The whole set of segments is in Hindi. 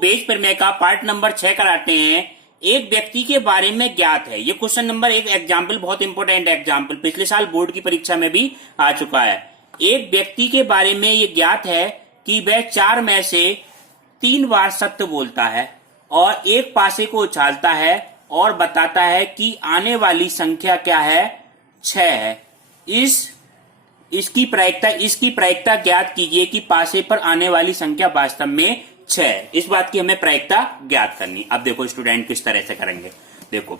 बेस प्रमेय का पार्ट नंबर 6 कराते हैं। एक व्यक्ति के बारे में ज्ञात है। ये क्वेश्चन नंबर एक एग्जाम्पल, बहुत इंपॉर्टेंट एग्जाम्पल, पिछले साल बोर्ड की परीक्षा में भी आ चुका है। एक व्यक्ति के बारे में ये ज्ञात है कि वह 4 में से 3 बार सत्य बोलता है और एक पासे को उछालता है और बताता है कि आने वाली संख्या क्या है, 6 है। इसकी प्रायिकता ज्ञात कीजिए कि पासे पर आने वाली संख्या वास्तव में 6 है। इस बात की हमें प्रायिकता ज्ञात करनी। अब देखो स्टूडेंट किस तरह से करेंगे। देखो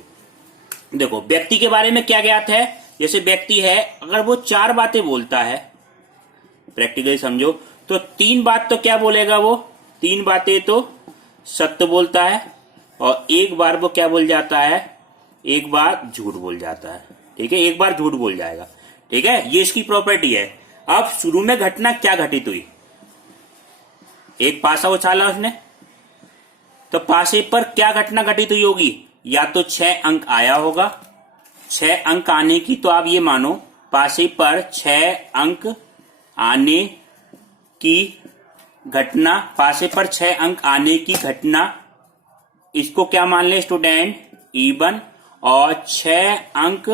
व्यक्ति के बारे में क्या ज्ञात है। जैसे व्यक्ति है, अगर वो 4 बातें बोलता है, प्रैक्टिकली समझो, तो 3 बात तो क्या बोलेगा, वो 3 बातें तो सत्य बोलता है और एक बार वो क्या बोल जाता है, एक बार झूठ बोल जाता है। ठीक है, एक बार झूठ बोल जाएगा। ठीक है, ये इसकी प्रॉपर्टी है। अब शुरू में घटना क्या घटित हुई, एक पासा उछाला उसने, तो पासे पर क्या घटना घटित हुई होगी, या तो 6 अंक आया होगा। 6 अंक आने की, तो आप ये मानो पासे पर 6 अंक आने की घटना, पासे पर 6 अंक आने की घटना, इसको क्या मान ले स्टूडेंट, इवन। और 6 अंक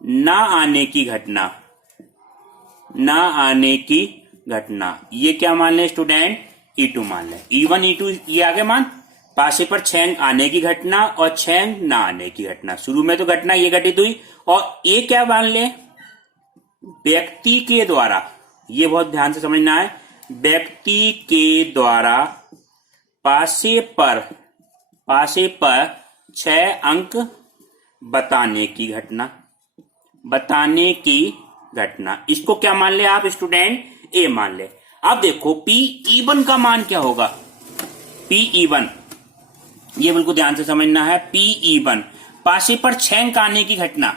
ना आने की घटना, ना आने की घटना, ये क्या मान ले स्टूडेंट, E2 मान ले। E1 E2 ये आगे मान, पासे पर 6 अंक आने की घटना और 6 अंक ना आने की घटना। शुरू में तो घटना ये घटित हुई। और ये क्या मान ले, व्यक्ति के द्वारा, ये बहुत ध्यान से समझना है, व्यक्ति के द्वारा पासे पर 6 अंक बताने की घटना, इसको क्या मान ले आप स्टूडेंट, ए मान ले। अब देखो P1 का मान क्या होगा, P1, ये बिल्कुल ध्यान से समझना है। P1 पासे पर 6 अंक आने की घटना,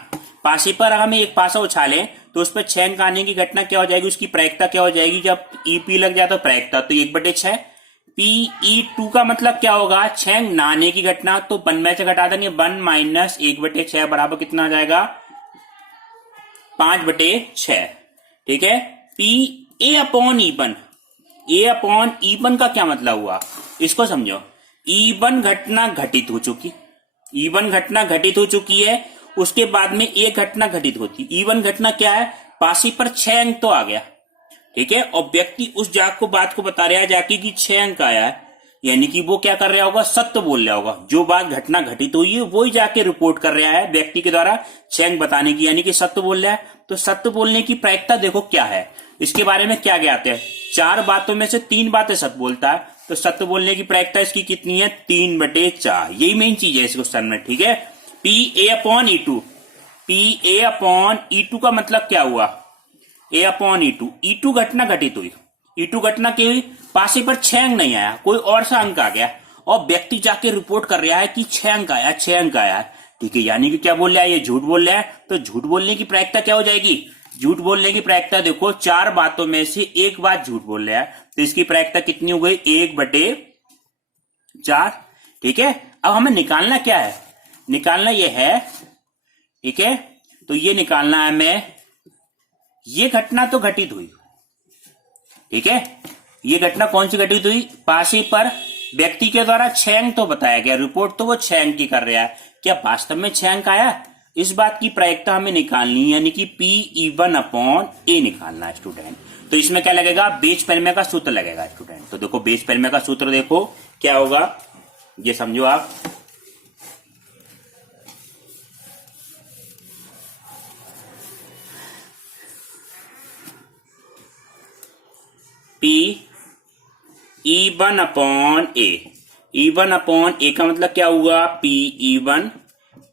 पासे पर हमें एक पासा उछाले तो उस पर 6 अंक आने की घटना क्या हो जाएगी, उसकी प्रायिकता क्या हो जाएगी, जब EP लग जाए तो प्रायिकता, तो 1/6। PE2 का मतलब क्या होगा, 6 अंक ना आने की घटना, तो 1 में से घटा देंगे, 1 माइनस 1/6 बराबर कितना आ जाएगा, 5/6। ठीक है, A अपॉन E1 का क्या मतलब हुआ, इसको समझो। E1 घटना घटित हो चुकी है, उसके बाद में एक घटना घटित होती। E1 घटना क्या है, पासे पर 6 अंक तो आ गया। ठीक है, और व्यक्ति उस बात को बता रहा है जाके कि 6 अंक आया है, यानी कि वो क्या कर रहा होगा, सत्य बोल रहा होगा। जो बात घटना घटित हुई है वही जाके रिपोर्ट कर रहा है व्यक्ति के द्वारा 6 अंक बताने की, यानी कि सत्य बोल रहा है। तो सत्य बोलने की प्रायिकता देखो क्या है, इसके बारे में क्या ज्ञात है, 4 बातों में से 3 बातें सत्य बोलता है, तो सत्य बोलने की प्रायिकता इसकी कितनी है, 3/4। यही मेन चीज है इस क्वेश्चन में। ठीक है, PA अपॉन E2 का मतलब क्या हुआ, A अपॉन E2 घटना घटित हुई। E2 घटना क्या हुई, पासे पर 6 अंक नहीं आया, कोई और सा अंक आ गया और व्यक्ति जाके रिपोर्ट कर रहा है कि 6 अंक आया, 6 अंक आया। ठीक है, यानी कि क्या बोल रहा है, ये झूठ बोल रहा है। तो झूठ बोलने की प्रायिकता क्या हो जाएगी, झूठ बोलने की प्रायिकता देखो, 4 बातों में से एक बात झूठ बोल रहा है, तो इसकी प्रायिकता कितनी हो गई, 1/4। ठीक है, अब हमें निकालना क्या है, निकालना ये है। ठीक है, तो ये निकालना है हमें, ये घटना तो घटित हुई। ठीक है, ये घटना कौन सी घटित हुई, पासे पर व्यक्ति के द्वारा 6 अंक तो बताया गया, रिपोर्ट तो वो 6 अंक की कर रहा है, क्या वास्तव में 6 अंक आया, इस बात की प्रायिकता हमें निकालनी, यानी कि PE1 अपॉन A निकालना है स्टूडेंट। तो इसमें क्या लगेगा, बेस प्रमेय का सूत्र लगेगा स्टूडेंट। तो देखो बेस प्रमेय का सूत्र देखो क्या होगा, ये समझो आप। E1 upon A, E1 upon A का मतलब क्या हुआ, PE1,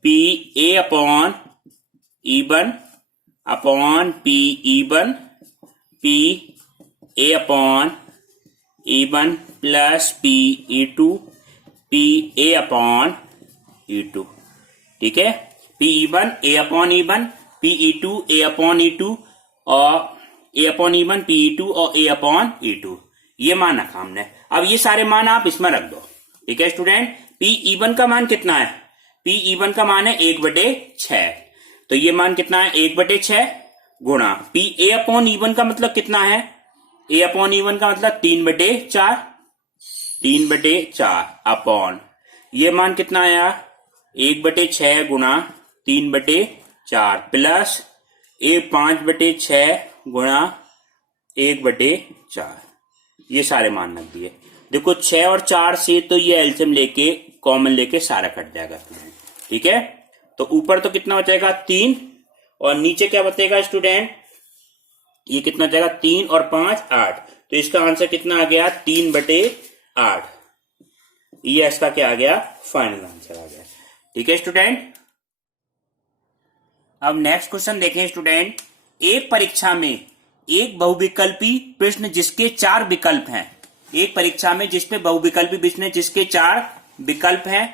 PA upon E1 upon PE1, PA upon E1 plus PE2, PA upon E2। ठीक है, PE1 A upon E1, PE2 A upon E2 और A अपॉन E1, PE2 और A अपॉन E2, ये मान रखा हमने। अब ये सारे मान आप इसमें रख दो। ठीक है स्टूडेंट, PE1 का मान कितना है, PE1 का मान है 1/6, तो ये मान कितना है, 1/6 गुणा PA अपॉन E1 का मतलब कितना है, A अपॉन E1 का मतलब 3/4। 3/4 अपॉन ये मान कितना आया 1/6 गुणा 3/4 प्लस ये 5/6 गुणा 1/4 ये सारे मान रख दिए। देखो 6 और 4 से तो ये एलसीएम लेके कॉमन लेके सारा कट जाएगा स्टूडेंट, ठीक है। तो ऊपर तो कितना बचेगा 3 और नीचे क्या बचेगा स्टूडेंट, ये कितना बचेगा 3 और 5 8। तो इसका आंसर कितना आ गया 3/8। ये इसका क्या आ गया फाइनल आंसर आ गया, ठीक है स्टूडेंट। अब नेक्स्ट क्वेश्चन देखें स्टूडेंट। एक परीक्षा में एक बहुविकल्पी प्रश्न जिसके 4 विकल्प हैं, एक परीक्षा में जिसपे बहुविकल्पी प्रश्न जिसके 4 विकल्प हैं,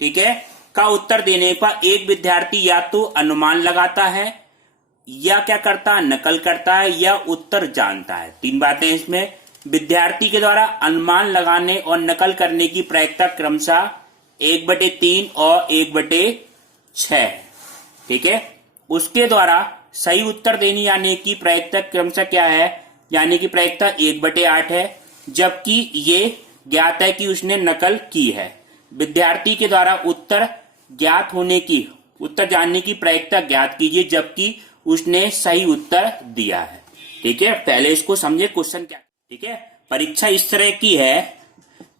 ठीक है, का उत्तर देने पर एक विद्यार्थी या तो अनुमान लगाता है या क्या करता है नकल करता है या उत्तर जानता है। 3 बातें इसमें। विद्यार्थी के द्वारा अनुमान लगाने और नकल करने की प्रायिकता क्रमशः 1/3 और 1/6, ठीक है। उसके द्वारा सही उत्तर देने यानी की प्रायिकता क्रमशः क्या है, यानी कि प्रायिकता 1/8 है, जबकि ये ज्ञात है कि उसने नकल की है। विद्यार्थी के द्वारा उत्तर ज्ञात होने की, उत्तर जानने की प्रायिकता ज्ञात कीजिए जबकि उसने सही उत्तर दिया है, ठीक है। पहले इसको समझे क्वेश्चन क्या, ठीक है। परीक्षा इस तरह की है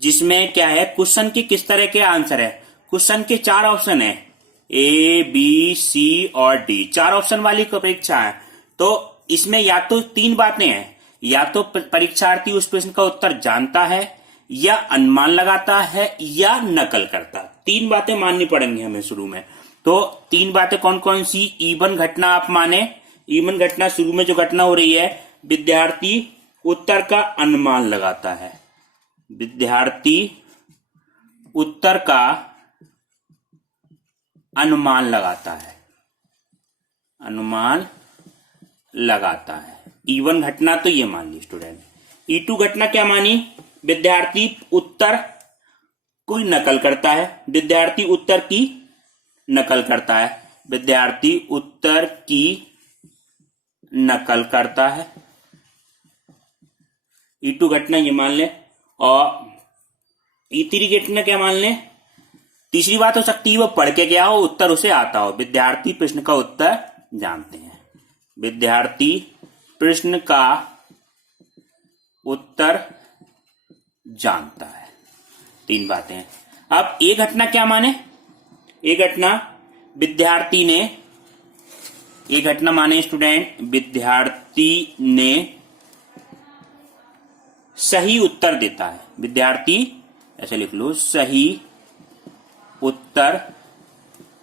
जिसमें क्या है क्वेश्चन के किस तरह के आंसर है। क्वेश्चन के 4 ऑप्शन है A, B, C और D, 4 ऑप्शन वाली परीक्षा है। तो इसमें या तो 3 बातें हैं, या तो परीक्षार्थी उस प्रश्न का उत्तर जानता है या अनुमान लगाता है या नकल करता है। 3 बातें माननी पड़ेंगी हमें शुरू में। तो 3 बातें कौन कौन सी, इवन घटना आप माने, इवन घटना शुरू में जो घटना हो रही है विद्यार्थी उत्तर का अनुमान लगाता है, विद्यार्थी उत्तर का अनुमान लगाता है, अनुमान लगाता है। इवन घटना तो ये मान ली स्टूडेंट। E2 घटना क्या मानी, विद्यार्थी उत्तर कोई नकल करता है, विद्यार्थी उत्तर की नकल करता है, विद्यार्थी उत्तर की नकल करता है। E2 घटना ये मान ले। और E3 घटना क्या मान ले, तीसरी बात हो सकती है वो पढ़ के गया हो उत्तर उसे आता हो। विद्यार्थी प्रश्न का उत्तर जानते हैं, विद्यार्थी प्रश्न का उत्तर जानता है। 3 बातें हैं। अब एक घटना क्या माने, एक घटना विद्यार्थी ने, एक घटना माने स्टूडेंट विद्यार्थी ने सही उत्तर देता है, विद्यार्थी ऐसे लिख लो सही उत्तर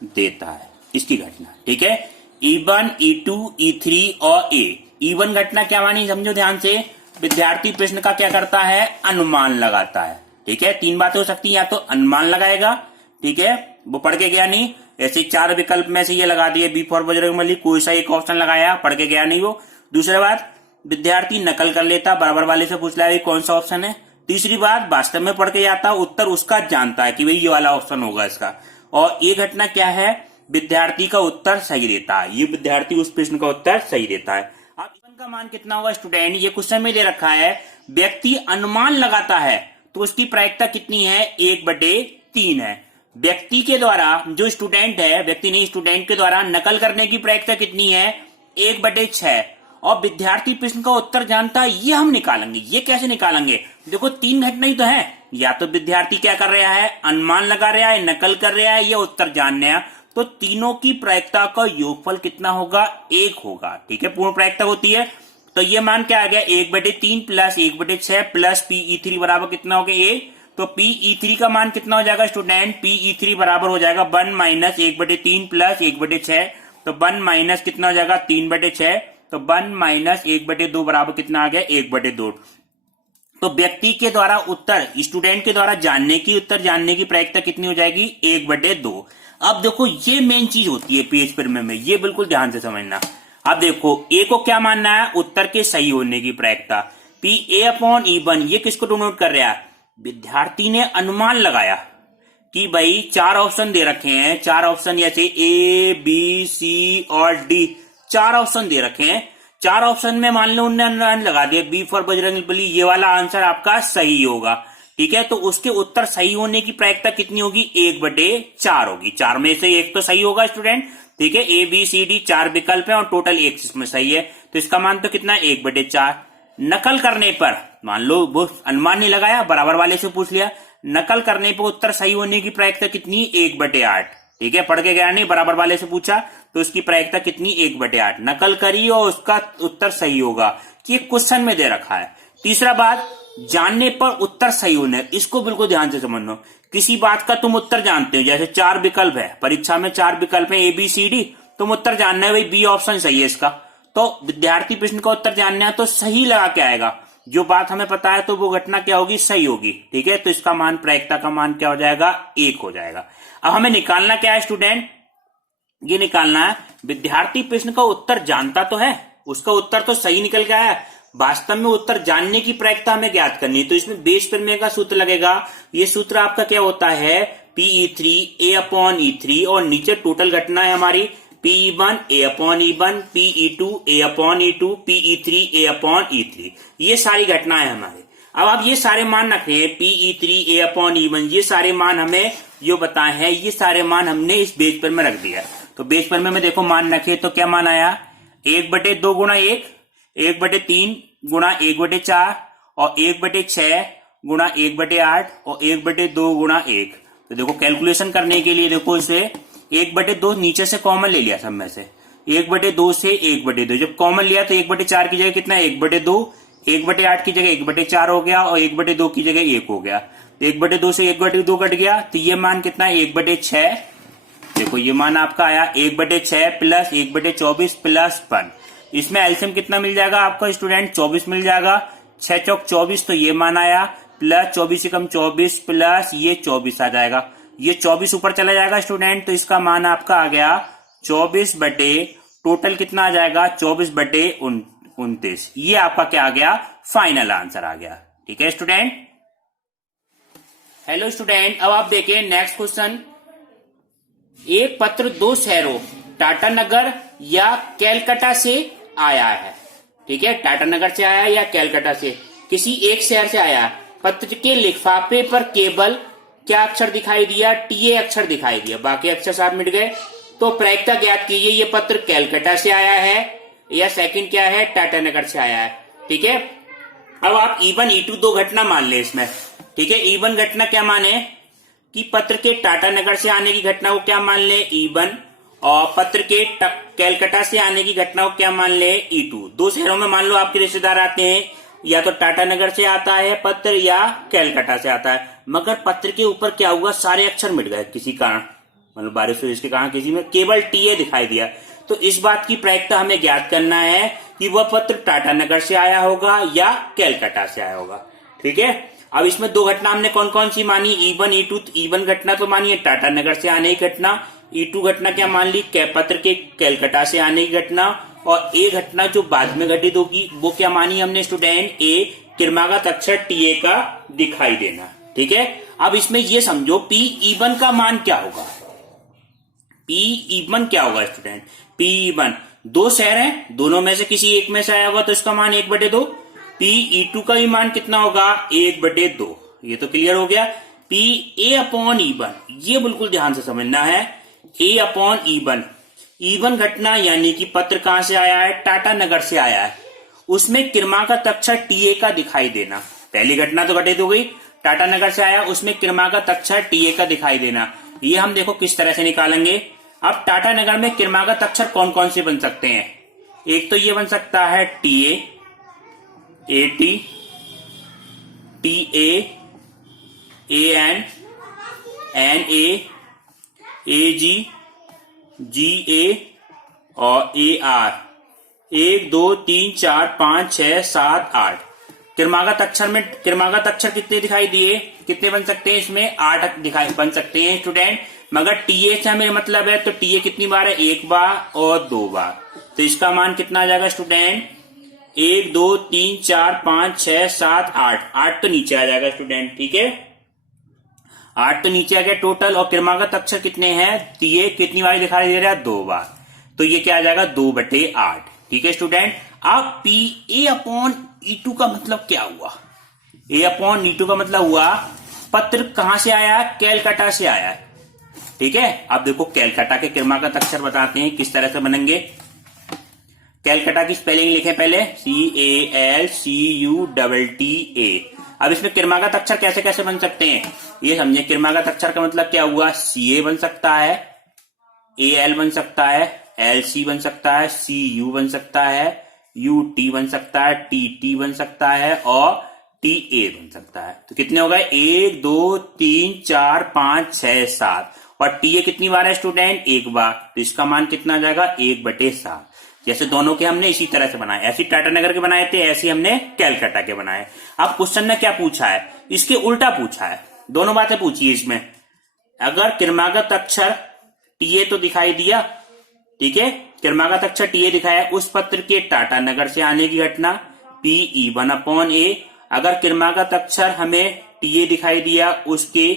देता है, इसकी घटना, ठीक है। E1, E2, E3 और A। E1 घटना क्या मानी समझो ध्यान से, विद्यार्थी प्रश्न का क्या करता है अनुमान लगाता है, ठीक है। 3 बातें हो सकती है, या तो अनुमान लगाएगा, ठीक है, वो पढ़ के गया नहीं, ऐसे 4 विकल्प में से ये लगा दिए B फॉर बजरंगबली, कोई सा एक ऑप्शन लगाया पढ़ के गया नहीं वो। दूसरी बात विद्यार्थी नकल कर लेता, बराबर वाले से पूछ लिया कौन सा ऑप्शन है। तीसरी बात वास्तव में पढ़ के जाता, उत्तर उसका जानता है कि भाई ये वाला ऑप्शन होगा इसका। और ये घटना क्या है, विद्यार्थी का उत्तर सही देता है, ये विद्यार्थी उस प्रश्न का उत्तर सही देता है। अब इवन का मान कितना होगा स्टूडेंट, ये क्वेश्चन में दे रखा है व्यक्ति अनुमान लगाता है तो उसकी प्रायिकता कितनी है 1/3 है। व्यक्ति के द्वारा जो स्टूडेंट है, व्यक्ति नहीं स्टूडेंट के द्वारा नकल करने की प्रायिकता कितनी है 1/6। और विद्यार्थी प्रश्न का उत्तर जानता है, ये हम निकालेंगे। ये कैसे निकालेंगे, देखो 3 घटना ही तो है, या तो विद्यार्थी क्या कर रहा है अनुमान लगा रहा है, नकल कर रहा है या उत्तर जान रहा है। तो तीनों की प्रायिकता का योगफल कितना होगा 1 होगा, ठीक है, पूर्ण प्रायिकता होती है। तो ये मान क्या आ गया 1/3 प्लस 1/6 प्लस PE3 बराबर कितना हो गया 1। तो PE3 का मान कितना हो जाएगा स्टूडेंट, PE3 बराबर हो जाएगा 1 माइनस 1/3 प्लस 1/6। तो 1 माइनस कितना हो जाएगा 3/6। तो 1 माइनस 1/2 बराबर कितना आ गया 1/2। तो व्यक्ति के द्वारा उत्तर, स्टूडेंट के द्वारा जानने की, उत्तर जानने की प्रायिकता कितनी हो जाएगी 1/2। अब देखो ये मेन चीज होती है पेज पर में, ये बिल्कुल ध्यान से समझना। अब देखो ए को क्या मानना है, उत्तर के सही होने की प्रायिकता PA/E1। ये किसको डिनोट कर रहा है, विद्यार्थी ने अनुमान लगाया कि भाई 4 ऑप्शन दे रखे हैं, 4 ऑप्शन जैसे A, B, C और D, 4 ऑप्शन दे रखे हैं। 4 ऑप्शन में मान लो उन्होंने अनुमान लगा दिया B फॉर बजरंगबली, ये वाला आंसर आपका सही होगा। ठीक है, तो उसके उत्तर सही होने की प्रायिकता कितनी होगी? 1/4 होगी। 4 में से एक तो सही होगा स्टूडेंट, ठीक है। ए बी सी डी 4 विकल्प है और टोटल एक इसमें सही है, तो इसका मान तो कितना है? 1/4। नकल करने पर, मान लो वो अनुमान नहीं लगाया, बराबर वाले से पूछ लिया, नकल करने पर उत्तर सही होने की प्रायिकता कितनी? 1/8, ठीक है। पढ़ के गया नहीं, बराबर वाले से पूछा तो उसकी प्रायिकता कितनी? 1/8। नकल करी और उसका उत्तर सही होगा, ये क्वेश्चन में दे रखा है। तीसरा बात, जानने पर उत्तर सही होने, इसको बिल्कुल ध्यान से समझ लो। किसी बात का तुम उत्तर जानते हो, जैसे 4 विकल्प है, परीक्षा में 4 विकल्प है, ए बी सी डी, तुम उत्तर जानना है, भाई बी ऑप्शन सही है इसका, तो विद्यार्थी प्रश्न का उत्तर जानना है तो सही लगा के आएगा। जो बात हमें पता है तो वो घटना क्या होगी? सही होगी, ठीक है। तो इसका मान, प्रायिकता का मान क्या हो जाएगा? 1 हो जाएगा। अब हमें निकालना क्या है स्टूडेंट? ये निकालना है विद्यार्थी प्रश्न का उत्तर जानता तो है, उसका उत्तर तो सही निकल गया है, वास्तव में उत्तर जानने की प्रायिकता हमें ज्ञात करनी है। तो इसमें बेस प्रमेय का सूत्र लगेगा। ये सूत्र आपका क्या होता है? PE3 A/E3 और नीचे टोटल घटना है हमारी PE1 A/E1, PE2 A/E2, PE3 A/E3। ये सारी घटनाएं हमारे। अब आप ये सारे मान रख रहे हैं, PE3 A/E1, ये सारे मान हमें जो बताए हैं, ये सारे मान हमने इस बेस पर में रख दिया। तो बेस पर में देखो मान रखे तो क्या मान आया? 1/2 गुणा 1, 1/3 गुणा 1/4 और 1/6 गुणा 1/8 और 1/2 गुणा 1। तो देखो कैलकुलेशन करने के लिए देखो इसे 1/2 नीचे से कॉमन ले लिया सब में से, 1/2 से 1/2, जब कॉमन लिया तो 1/4 की जगह कितना? 1/2, 1/8 की जगह 1/4 हो गया और 1/2 की जगह 1 हो गया। 1/2 से 1/2 कट गया तो ये मान कितना है? 1/6। देखो ये मान आपका आया 1/6 प्लस 1/24 प्लस 1। इसमें एलसीएम कितना मिल जाएगा आपका स्टूडेंट? 24 मिल जाएगा। 6 चौक 24, तो ये मान आया, प्लस 24 से कम 24 प्लस ये 24 आ जाएगा। ये 24 ऊपर चला जाएगा स्टूडेंट, तो इसका मान आपका आ गया 24 बटे टोटल कितना आ जाएगा? 24/29। ये आपका क्या आ गया? फाइनल आंसर आ गया, ठीक है स्टूडेंट। हेलो स्टूडेंट, अब आप देखिए नेक्स्ट क्वेश्चन। एक पत्र 2 शहरों टाटानगर या कैलकाटा से आया है, ठीक है। टाटानगर से आया या कैलकाटा से, किसी एक शहर से आया। पत्र के लिफाफे पर केवल क्या अक्षर दिखाई दिया? टीए अक्षर दिखाई दिया, बाकी अक्षर साथ मिट गए। तो प्रायिकता ज्ञात कीजिए, ये पत्र कैलकाटा से आया है या सेकंड क्या है? टाटानगर से आया है, ठीक है। अब आप E1 E2 दो घटना मान ले इसमें, ठीक है। E1 घटना क्या माने कि पत्र के टाटानगर से आने की घटना को क्या मान ले? E1, और पत्र के कैलकाटा से आने की घटना को क्या मान ले? E2। दो शहरों में मान लो आपके रिश्तेदार आते हैं, या तो टाटानगर से आता है पत्र या कैलकाटा से आता है, मगर पत्र के ऊपर क्या हुआ? सारे अक्षर मिट गए किसी कारण, मतलब बारिश हुई इसके कारण, किसी में केवल टीए दिखाई दिया। तो इस बात की प्रायिकता हमें ज्ञात करना है कि वह पत्र टाटानगर से आया होगा या कैलकाटा से आया होगा, ठीक है। अब इसमें दो घटना हमने कौन कौन सी मानी? E1 E2। E1 घटना तो मानिए टाटानगर से आने की घटना, E2 घटना क्या मान ली? पत्र के कैलकाटा से आने की घटना, और ए घटना जो बाद में घटित होगी वो क्या मानी हमने स्टूडेंट? ए क्रमागत अक्षर टीए का दिखाई देना, ठीक है। अब इसमें ये समझो PE1 का मान क्या होगा? PE1 क्या होगा स्टूडेंट? PE1 दो शहर हैं, दोनों में से किसी एक में से आया होगा तो इसका मान 1/2। PE2 का भी मान कितना होगा? 1/2। ये तो क्लियर हो गया। PA/E1, ये बिल्कुल ध्यान से समझना है। A/E1, E1 घटना यानी कि पत्र कहां से आया है? टाटानगर से आया है, उसमें क्रमागत अक्षर टीए का दिखाई देना। पहली घटना तो घटित हो गई, टाटानगर से आया, उसमें क्रमागत अक्षर टीए का दिखाई देना। ये हम देखो किस तरह से निकालेंगे। अब टाटानगर में क्रमागत अक्षर कौन कौन से बन सकते हैं? एक तो ये बन सकता है TA, AT, TA, AN, NA, AG, GA और AR। 1 2 3 4 5 6 7 8 क्रमागत अक्षर में क्रमागत अक्षर कितने दिखाई दिए? कितने बन सकते हैं? इसमें 8 दिखाई बन सकते हैं स्टूडेंट। मगर टीए से हमें मतलब है, तो टीए कितनी बार है? 1 बार और 2 बार। तो इसका मान कितना आ जाएगा स्टूडेंट? 1 2 3 4 5 6 7 8। 8 तो नीचे आ जाएगा स्टूडेंट, ठीक है। 8 तो नीचे आ गया टोटल। और क्रमागत अक्षर कितने हैं? टीए कितनी बार दिखाई दे रहा है? 2 बार। तो ये क्या आ जाएगा? 2/8, ठीक है स्टूडेंट। अब PA/E2 का मतलब क्या हुआ? ए अपॉन नीटू का मतलब हुआ पत्र कहां से आया, कैलकाटा से आया है। ठीक है, अब देखो कैलकाटा के क्रमागत अक्षर बताते हैं किस तरह से बनेंगे। कैलकाटा की स्पेलिंग लिखें पहले, CALCUTTA। अब इसमें क्रमागत अक्षर कैसे कैसे बन सकते हैं ये समझे। क्रमागत अक्षर का मतलब क्या हुआ, CA बन सकता है, AL बन सकता है, LC बन सकता है, CU बन सकता है, UT बन सकता है, TT बन सकता है और TA बन सकता है। तो कितने हो गए, 1 2 3 4 5 6 7 और TA कितनी बार है स्टूडेंट, एक बार। तो इसका मान कितना आ जाएगा, 1/7। जैसे दोनों के हमने इसी तरह से बनाए, ऐसे टाटानगर के बनाए थे, ऐसे हमने कैलकाटा के बनाए। अब क्वेश्चन में क्या पूछा है, इसके उल्टा पूछा है, दोनों बातें पूछी है इसमें। अगर क्रमागत अक्षर TA तो दिखाई दिया, ठीक है, क्रमागत अक्षर TA दिखाया, उस पत्र के टाटानगर से आने की घटना Pe1/A। अगर क्रमागत अक्षर हमें TA दिखाई दिया, उसके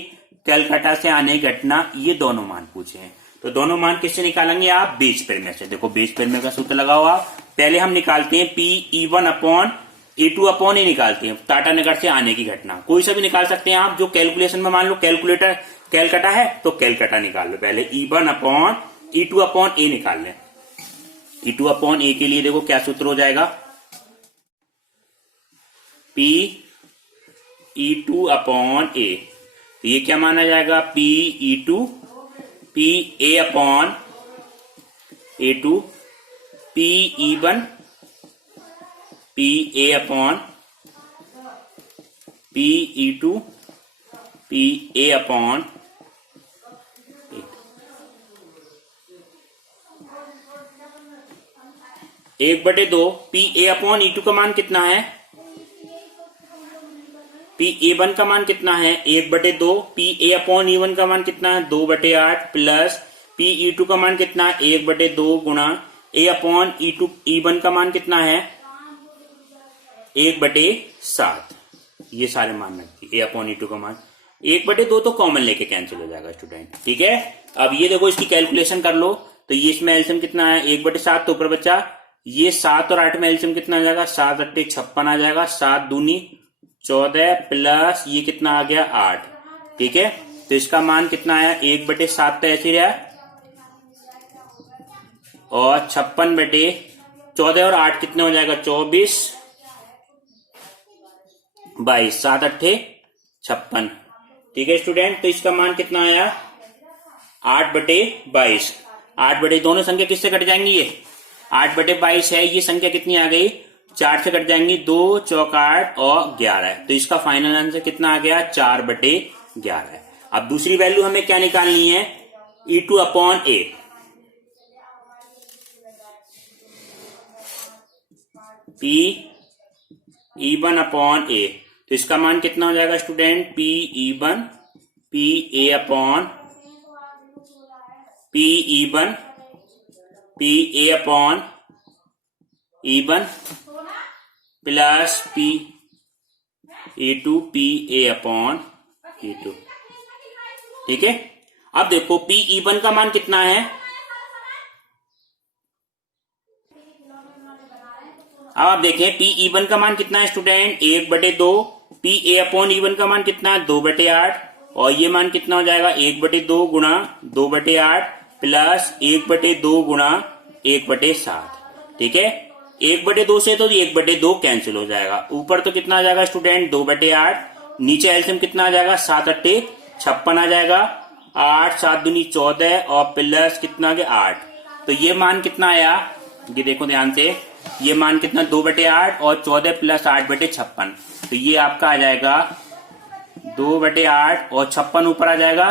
कैलकाटा से आने की घटना, ये दोनों मान पूछे हैं। तो दोनों मान किससे निकालेंगे आप, बेस पेर में से। देखो बेस पेर में का सूत्र लगाओ आप। पहले हम निकालते हैं Pe1/A2/A निकालते हैं, टाटानगर से आने की घटना। कोई सा भी निकाल सकते हैं आप, जो कैलकुलेशन में मान लो कैलकुलेटर कैलकाटा है तो कैलकाटा निकाल लो। पहले E1/E2/A निकाल लें। E2/A के लिए देखो क्या सूत्र हो जाएगा, Pe2/A। तो ये क्या माना जाएगा, Pe2 PA/A2 Pe1 PA/Pe2 PA/8। 1/2 PA/E2 का मान कितना है, PA1 का मान कितना है, 1/2। PA/E1 का मान कितना है, 2/8 प्लस PE2 का मान कितना है, 1/2 गुणा A/E1 का मान कितना है, 1/7। ये सारे मान रखिए। A/E2 का मान 1/2 तो कॉमन लेके कैंसिल हो जाएगा स्टूडेंट। ठीक है, अब ये देखो इसकी कैलकुलेशन कर लो। तो ये इसमें एलसीएम कितना है, 1/7 तो ऊपर बचा। ये 7 और 8 में एलसीएम कितना आ जाएगा, 7 8 56 आ जाएगा। 7 दूनी 14 प्लस ये कितना आ गया, 8। ठीक है, तो इसका मान कितना आया, 1/7 तो ऐसे रहा और 56/14 और 8 कितने हो जाएगा, 24 22 7 8 56। ठीक है स्टूडेंट, तो इसका मान कितना आया, 8/22। 8 दोनों संख्या किससे कट जाएंगी, ये 8/22 है, ये संख्या कितनी आ गई, 4 से कट जाएंगी, 2 4 8 और 11। तो इसका फाइनल आंसर कितना आ गया, 4/11। अब दूसरी वैल्यू हमें क्या निकालनी है, E2/A। Pe1/A। तो इसका मान कितना हो जाएगा student, Pe1 PA/E1 plus Pe2 PA/E2। ठीक है, अब देखो Pe1 का मान कितना है, अब आप देखें Pe1 का मान कितना है स्टूडेंट, 1/2। PA/E1 का मान कितना है, 2/8 और ये मान कितना हो जाएगा, 1/2 गुणा 2/8 प्लस 1/2 गुणा 1/7। ठीक है, 1/2 से तो 1/2 कैंसिल हो जाएगा। ऊपर तो कितना आ जाएगा स्टूडेंट, 2/8। नीचे एलसीएम कितना आ जाएगा, 7 8 56 आ जाएगा। 8 7 दूनी 14 और प्लस कितना आ गया, 8। तो ये मान कितना आया, ये देखो ध्यान से, ये मान कितना, 2/8 और 14 प्लस 8/56। तो ये आपका आ जाएगा 2/8 और 56 ऊपर आ जाएगा,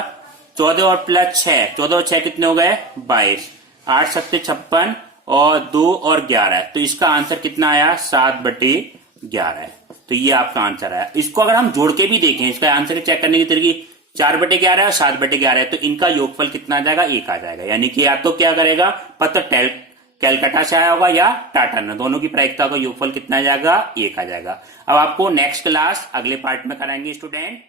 14 और प्लस 6, 14 और 6 कितने हो गए, 22। 8 7 56 और 2 और 11। तो इसका आंसर कितना आया, 7/11 है। तो ये आपका आंसर आया। इसको अगर हम जोड़ के भी देखें, इसका आंसर चेक करने की तरीके, 4/11 और 7/11 है, तो इनका योगफल कितना आ जाएगा, 1 आ जाएगा। यानी कि या तो क्या करेगा, पत्र कैलकाटा से आया होगा या टाटा ने, दोनों की प्रायिकता का योगफल कितना आ जाएगा, 1 आ जाएगा। अब आपको नेक्स्ट क्लास अगले पार्ट में कराएंगे स्टूडेंट।